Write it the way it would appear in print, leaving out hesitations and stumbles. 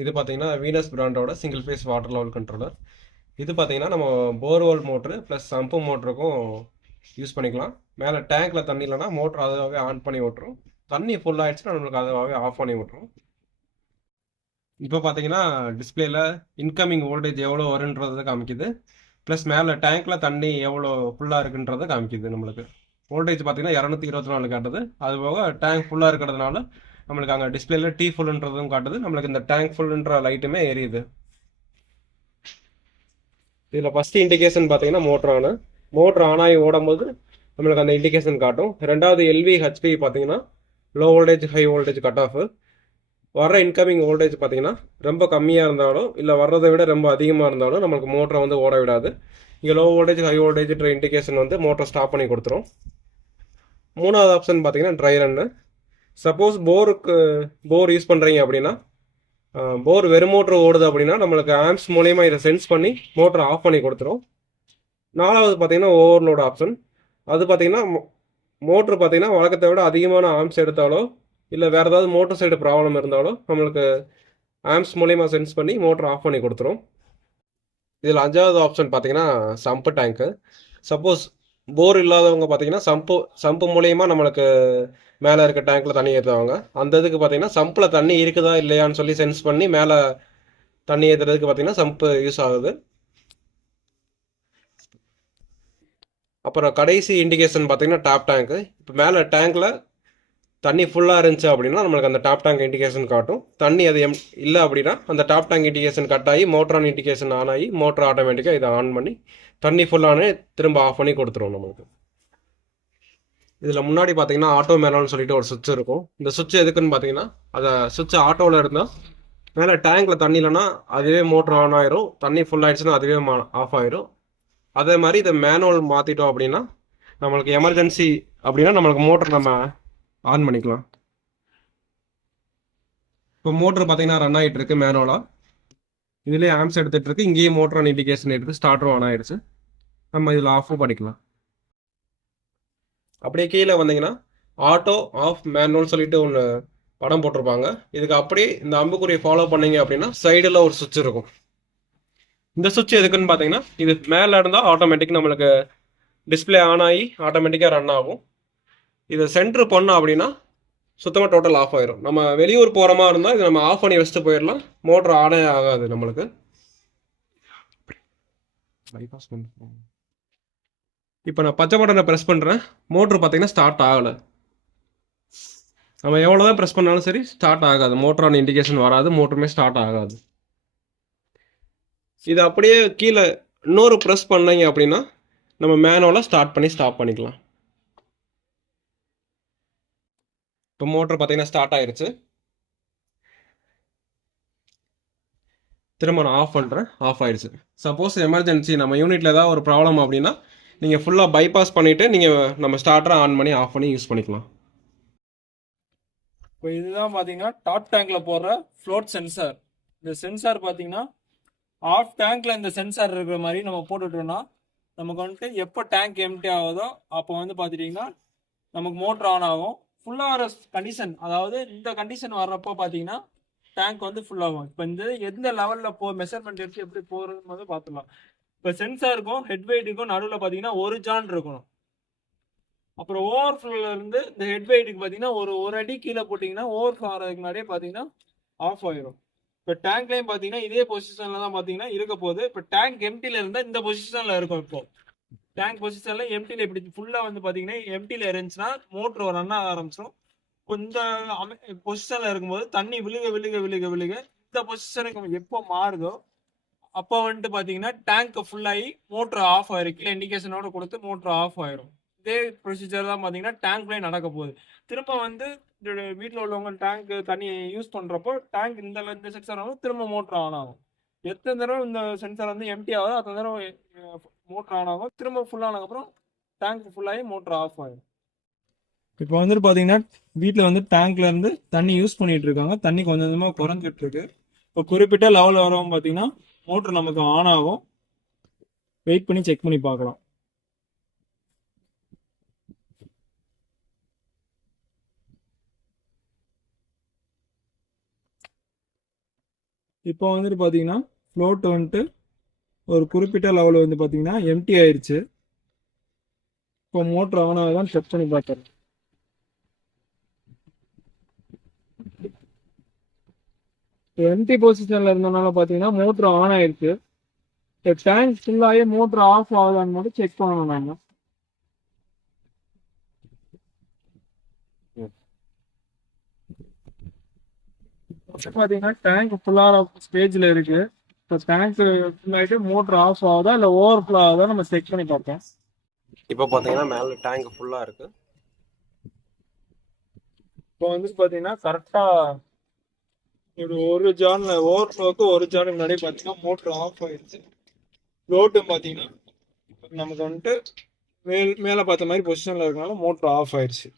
இது பார்த்தீங்கன்னா வீனஸ் பிராண்டோட single phase water level controller. இது பார்த்தீங்கன்னா நம்ம போர்வெல் மோட்ரு ப்ளஸ் சம்பு மோட்டருக்கும் யூஸ் பண்ணிக்கலாம். மேலே டேங்க்கில் தண்ணி இல்லைனா மோட்ரு அதுவாகவே ஆன் பண்ணி விட்ரும். தண்ணி ஃபுல் ஆகிடுச்சுன்னா நம்மளுக்கு அதுவாகவே ஆஃப் பண்ணி விட்ரும். இப்போ பார்த்தீங்கன்னா டிஸ்பிளேல இன்கமிங் வோல்டேஜ் எவ்வளோ வருன்றதை காமிக்குது. ப்ளஸ் மேலே டேங்க்கில் தண்ணி எவ்வளோ ஃபுல்லாக இருக்குன்றதை காமிக்குது. நம்மளுக்கு வோல்டேஜ் பார்த்தீங்கன்னா 224 காட்டுது. அது போக டேங்க் ஃபுல்லாக இருக்கிறதுனால நம்மளுக்கு அங்கே டிஸ்பிளேல T ஃபுல்ன்றதும் காட்டுது. நம்மளுக்கு இந்த டேங்க் ஃபுல்ன்ற லைட்டுமே எரியுது. இதில் ஃபஸ்ட்டு இண்டிகேஷன் பார்த்தீங்கன்னா மோட்ரு ஆன் ஆகி ஓடும்போது நம்மளுக்கு அந்த இண்டிகேஷன் காட்டும். ரெண்டாவது எல்வி ஹெச்பி பார்த்தீங்கன்னா low voltage high voltage cut off. வர இன்கமிங் வோல்டேஜ் பார்த்தீங்கன்னா ரொம்ப கம்மியாக இருந்தாலும் இல்லை வர்றதை விட ரொம்ப அதிகமாக இருந்தாலும் நம்மளுக்கு மோட்டரை வந்து ஓட விடாது. இங்கே லோ வோல்டேஜ் ஹை வோல்டேஜ்ன்ற இண்டிகேஷன் வந்து மோட்டரை ஸ்டாப் பண்ணி கொடுத்துரும். மூணாவது ஆப்ஷன் பார்த்தீங்கன்னா ட்ரை ரன்னு. சப்போஸ் போர் யூஸ் பண்ணுறீங்க அப்படின்னா போர் வெறும் மோட்ரு ஓடுது அப்படின்னா நம்மளுக்கு ஆம்ஸ் மூலயமா இதை சென்ஸ் பண்ணி மோட்டரை ஆஃப் பண்ணி கொடுத்துரும். நாலாவது பார்த்தீங்கன்னா ஓவர்லோட் ஆப்ஷன். அது பார்த்தீங்கன்னா மோட்ரு பார்த்தீங்கன்னா வழக்கத்தை விட அதிகமான ஆம்ஸ் எடுத்தாலோ இல்லை வேறு ஏதாவது மோட்டர் சைடு ப்ராப்ளம் இருந்தாலும் நம்மளுக்கு ஆம்ஸ் மூலயமா சென்ஸ் பண்ணி மோட்டர் ஆஃப் பண்ணி கொடுத்துரும். இதில் அஞ்சாவது ஆப்ஷன் பார்த்தீங்கன்னா சம்பு டேங்க்கு. சப்போஸ் போர் இல்லாதவங்க பார்த்தீங்கன்னா சம்பு மூலயமா நம்மளுக்கு மேலே இருக்க டேங்க்கில் தண்ணி ஏற்றுவாங்க. அந்த இதுக்கு பார்த்தீங்கன்னா சம்பில் தண்ணி இருக்குதா இல்லையான்னு சொல்லி சென்ஸ் பண்ணி மேலே தண்ணி ஏற்றுறதுக்கு பார்த்தீங்கன்னா சம்பு யூஸ் ஆகுது. அப்புறம் கடைசி இண்டிகேஷன் பார்த்தீங்கன்னா டாப் டேங்க்கு. இப்போ மேலே டேங்க்கில் தண்ணி ஃபுல்லாக இருந்துச்சு அப்படின்னா நம்மளுக்கு அந்த டாப் டேங்க் இண்டிகேஷன் காட்டும். தண்ணி அது இல்லை அப்படின்னா அந்த டாப் டேங்க் இண்டிகேஷன் கட் ஆகி மோட்டர் ஆன் இண்டிகேஷன் ஆன் ஆகி மோட்டர் ஆட்டோமேட்டிக்காக இதை ஆன் பண்ணி தண்ணி ஃபுல்லானே திரும்ப ஆஃப் பண்ணி கொடுத்துரும் நம்மளுக்கு. இதில் முன்னாடி பார்த்தீங்கன்னா ஆட்டோ மேனல்னு சொல்லிட்டு ஒரு சுவிட்ச் இருக்கும். இந்த சுவிட்ச் எதுக்குன்னு பார்த்தீங்கன்னா அதை சுவிட்ச் ஆட்டோவில் இருந்தால் மேலே டேங்கில் தண்ணி இல்லைன்னா அதுவே மோட்டர் ஆன் ஆயிரும். தண்ணி ஃபுல் ஆயிடுச்சுன்னா அதுவே ஆஃப் ஆயிரும். அதே மாதிரி இதை மேனுவல் மாற்றிட்டோம் அப்படின்னா நம்மளுக்கு எமர்ஜென்சி அப்படின்னா நம்மளுக்கு மோட்டர் நம்ம ஆன் பண்ணிக்கலாம். இப்போ மோட்டர் பார்த்தீங்கன்னா ரன் ஆகிட்டு இருக்கு மேனுவலாக. இதுலேயே ஆம்ஸ் எடுத்துகிட்டு இருக்கு. இங்கேயும் மோட்டர் ஆன் இண்டிகேஷன் எடுத்து ஸ்டார்டரும் ஆன் ஆயிடுச்சு. நம்ம இதில் ஆஃபும் பண்ணிக்கலாம். அப்படியே கீழே வந்தீங்கன்னா ஆட்டோ ஆஃப் மேனுவல் சொல்லிட்டு ஒன்று படம் போட்டிருப்பாங்க. இதுக்கு அப்படியே இந்த அம்புக்குறியை ஃபாலோ பண்ணீங்க அப்படின்னா சைடில் ஒரு சுவிட்ச் இருக்கும். இந்த சுவிட்ச் எதுக்குன்னு பார்த்தீங்கன்னா இது மேலே இருந்தால் ஆட்டோமேட்டிக் நம்மளுக்கு டிஸ்பிளே ஆன் ஆகி ஆட்டோமேட்டிக்காக ரன் ஆகும். இதை சென்ட்ரு பண்ணோம் அப்படின்னா சுத்தமாக டோட்டல் ஆஃப் ஆயிரும். நம்ம வெளியூர் போகிற மாதிரி இருந்தால் இதை நம்ம ஆஃப் பண்ணி வச்சுட்டு போயிடலாம். மோட்டர் ஆனே ஆகாது நம்மளுக்கு. இப்போ நான் பச்சை பட்டனை ப்ரெஸ் பண்ணுறேன். மோட்ரு பார்த்தீங்கன்னா ஸ்டார்ட் ஆகலை. நம்ம எவ்வளோ தான் ப்ரெஸ் பண்ணாலும் சரி ஸ்டார்ட் ஆகாது. மோட்டர் ஆன் இண்டிகேஷன் வராது. மோட்டருமே ஸ்டார்ட் ஆகாது. இது அப்படியே கீழே இன்னொரு ப்ரெஸ் பண்ணீங்க அப்படின்னா நம்ம மேனுவலாக ஸ்டார்ட் பண்ணி ஸ்டாப் பண்ணிக்கலாம். இப்போ மோட்டர் பார்த்தீங்கன்னா ஸ்டார்ட் ஆயிருச்சு. திரும்ப நான் ஆஃப் பண்ணுறேன். ஆஃப் ஆயிடுச்சு. சப்போஸ் எமர்ஜென்சி நம்ம யூனிட்டில் ஏதாவது ஒரு ப்ராப்ளம் அப்படின்னா நீங்கள் ஃபுல்லாக பைபாஸ் பண்ணிவிட்டு நீங்கள் நம்ம ஸ்டார்டரை ஆன் பண்ணி ஆஃப் பண்ணி யூஸ் பண்ணிக்கலாம். இப்போ இதுதான் பார்த்தீங்கன்னா டாப் டேங்க்ல போடுற ஃப்ளோட் சென்சார். இந்த சென்சார் பார்த்தீங்கன்னா ஆஃப் டேங்க்ல இந்த சென்சார் இருக்கிற மாதிரி நம்ம போட்டுட்டோம்னா நமக்கு வந்துட்டு எப்போ டேங்க் எம்டி ஆகுதோ அப்போ வந்து பார்த்துட்டிங்கன்னா நமக்கு மோட்டர் ஆன் ஆகும். ஃபுல்லாக வர கண்டிஷன், அதாவது இந்த கண்டிஷன் வர்றப்போ பார்த்தீங்கன்னா டேங்க் வந்து ஃபுல் ஆகும். இப்போ இந்த எந்த லெவலில் மெஷர்மெண்ட் எடுத்து எப்படி போகிறதுன்னு வந்து பார்த்துக்கலாம். இப்போ சென்சாருக்கும் ஹெட் வெயிட்டுக்கும் நடுவில் பார்த்தீங்கன்னா ஒரு ஜான் இருக்கணும். அப்புறம் ஓவர்ஃப்ளோல இருந்து இந்த ஹெட் வெயிட்டுக்கு பார்த்தீங்கன்னா ஒரு அடி கீழே போட்டிங்கன்னா ஓவர்ஃப்ளோ ஆகிறதுக்கு முன்னாடியே பார்த்தீங்கன்னா ஆஃப் ஆயிரும். இப்போ டேங்க்லையும் பார்த்தீங்கன்னா இதே பொசிஷனில் தான் பார்த்தீங்கன்னா இருக்க போகுது. இப்போ டேங்க் எம்டியில் இருந்தால் இந்த பொசிஷனில் இருக்கும். இப்போ டேங்க் பொசிஷனில் எம்டியில் இப்படி ஃபுல்லாக வந்து பார்த்தீங்கன்னா எம்டியில் இருந்துச்சுன்னா மோட்ரு ரன் ஆக ஆரம்பிச்சிடும். இந்த பொசிஷனில் இருக்கும்போது தண்ணி விழுக விழுக விழுக விழுக இந்த பொசிஷனுக்கு எப்போ மாறுதோ அப்போ வந்துட்டு பார்த்தீங்கன்னா டேங்க் ஃபுல்லாகி மோட்ரு ஆஃப் ஆயிரும். கீழே இண்டிகேஷனோட கொடுத்து மோட்ரு ஆஃப் ஆயிரும். இதே ப்ரொசீஜர் தான் பார்த்தீங்கன்னா டேங்க்லேயே நடக்க போகுது. திரும்ப வந்து வீட்டில் உள்ளவங்க டேங்க் தண்ணி யூஸ் பண்ணுறப்போ டேங்க் இந்த சென்சார் ஆகும், திரும்ப மோட்ரு ஆன் ஆகும். எத்தனை தடவை இந்த சென்சார் வந்து எம்டி ஆகுதோ அத்தனை தடவை மோட்ரு ஆன் ஆகும். திரும்ப ஃபுல்லானதுக்கப்புறம் டேங்க் ஃபுல்லாகி மோட்ரு ஆஃப் ஆகும். இப்போ வந்துட்டு பார்த்தீங்கன்னா வீட்டில் வந்து டேங்க்ல இருந்து தண்ணி யூஸ் பண்ணிட்டு இருக்காங்க. தண்ணி கொஞ்சம் கொஞ்சமாக குறைஞ்சிட்டு இருக்கு. இப்போ குறிப்பிட்ட லெவலில் வரவும் பார்த்தீங்கன்னா மோட்ரு நமக்கு ஆன் ஆகும். வெயிட் பண்ணி செக் பண்ணி பார்க்கலாம். இப்போ வந்துட்டு பார்த்தீங்கன்னா ஃப்ளோட் வந்துட்டு ஒரு குறிப்பிட்ட லெவலில் வந்து பார்த்தீங்கன்னா எம்டி ஆயிடுச்சு. இப்போ மோட்டர் ஆன் ஆகுதான் செக் பண்ணி பார்க்குறேன். எம்டி பொசிஷனில் இருந்தனால பார்த்தீங்கன்னா மோட்டர் ஆன் ஆயிடுச்சு. டேங்க் ஃபுல்லாகி மோட்டர் ஆஃப் ஆகுதான்னு மட்டும் செக் பண்ணணும் நாங்கள். பார்த்தீங்கன்னா டேங்க் ஃபுல்லாக ஸ்டேஜில் இருக்கு. இப்போ டேங்க் ஃபுல்லாகிட்டு மோட்டர் ஆஃப் ஆகுதா இல்லை ஓவர் ஃப்ளோ ஆகுதா நம்ம செக் பண்ணி பார்ப்போம். இப்போ பார்த்தீங்கன்னா மேலே டேங்க் ஃபுல்லாக இருக்கு. இப்போ வந்து பார்த்தீங்கன்னா கரெக்டாக ஒரு ஜான்ல ஓவர் ஃப்ளோக்கு ஒரு ஜானுக்கு முன்னாடி பார்த்தீங்கன்னா மோட்டர் ஆஃப் ஆயிடுச்சு. லோட்டு பார்த்தீங்கன்னா நமக்கு வந்துட்டு மேலே பார்த்த மாதிரி பொசிஷனில் இருக்கனால மோட்டர் ஆஃப் ஆயிடுச்சு.